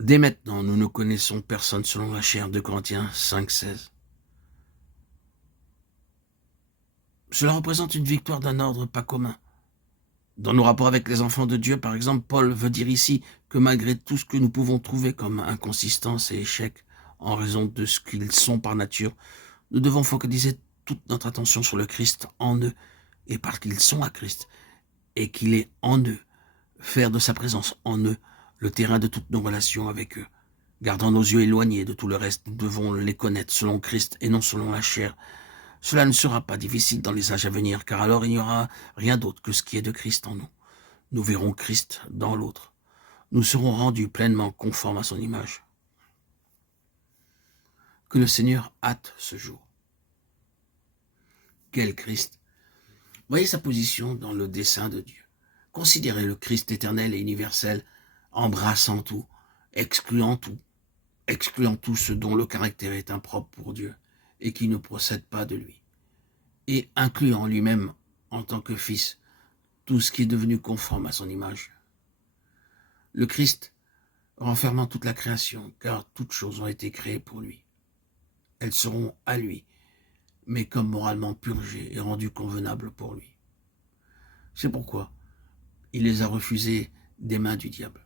Dès maintenant, nous ne connaissons personne selon la chair, 2 Corinthiens 5,16. Cela représente une victoire d'un ordre pas commun. Dans nos rapports avec les enfants de Dieu, par exemple, Paul veut dire ici que malgré tout ce que nous pouvons trouver comme inconsistance et échec en raison de ce qu'ils sont par nature, nous devons focaliser toute notre attention sur le Christ en eux, et parce qu'ils sont à Christ, et qu'il est en eux, faire de sa présence en eux le terrain de toutes nos relations avec eux. Gardant nos yeux éloignés de tout le reste, nous devons les connaître selon Christ et non selon la chair. Cela ne sera pas difficile dans les âges à venir, car alors il n'y aura rien d'autre que ce qui est de Christ en nous. Nous verrons Christ dans l'autre. Nous serons rendus pleinement conformes à son image. Que le Seigneur hâte ce jour. Quel Christ! Voyez sa position dans le dessein de Dieu. Considérez le Christ éternel et universel, embrassant tout, excluant tout ce dont le caractère est impropre pour Dieu et qui ne procède pas de lui, et incluant lui-même en tant que Fils tout ce qui est devenu conforme à son image. Le Christ renfermant toute la création, car toutes choses ont été créées pour lui. Elles seront à lui, mais comme moralement purgées et rendues convenables pour lui. C'est pourquoi il les a refusées des mains du diable.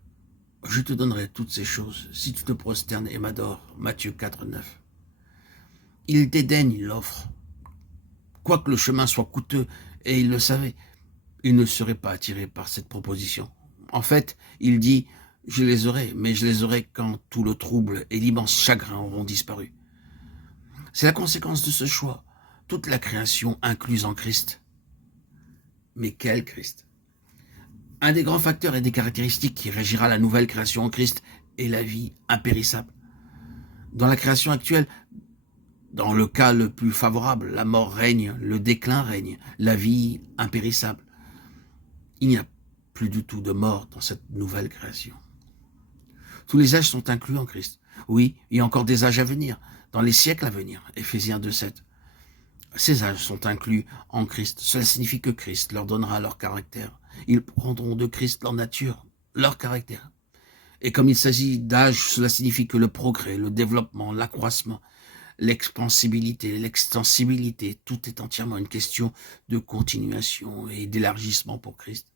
Je te donnerai toutes ces choses si tu te prosternes et m'adores. Matthieu 4, 9. Il dédaigne l'offre. Quoique le chemin soit coûteux, et il le savait, il ne serait pas attiré par cette proposition. En fait, il dit, je les aurai, mais je les aurai quand tout le trouble et l'immense chagrin auront disparu. C'est la conséquence de ce choix, toute la création incluse en Christ. Mais quel Christ! Un des grands facteurs et des caractéristiques qui régira la nouvelle création en Christ est la vie impérissable. Dans la création actuelle, dans le cas le plus favorable, la mort règne, le déclin règne, la vie impérissable. Il n'y a plus du tout de mort dans cette nouvelle création. Tous les âges sont inclus en Christ. Oui, il y a encore des âges à venir, dans les siècles à venir, Éphésiens 2,7. Ces âges sont inclus en Christ. Cela signifie que Christ leur donnera leur caractère. Ils prendront de Christ leur nature, leur caractère. Et comme il s'agit d'âge, cela signifie que le progrès, le développement, l'accroissement, l'expansibilité, l'extensibilité, tout est entièrement une question de continuation et d'élargissement pour Christ.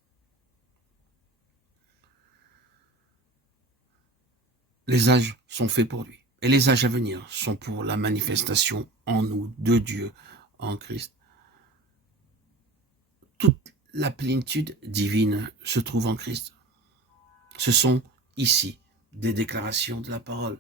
Les âges sont faits pour lui. Et les âges à venir sont pour la manifestation en nous de Dieu en Christ. Toute la plénitude divine se trouve en Christ. Ce sont ici des déclarations de la parole.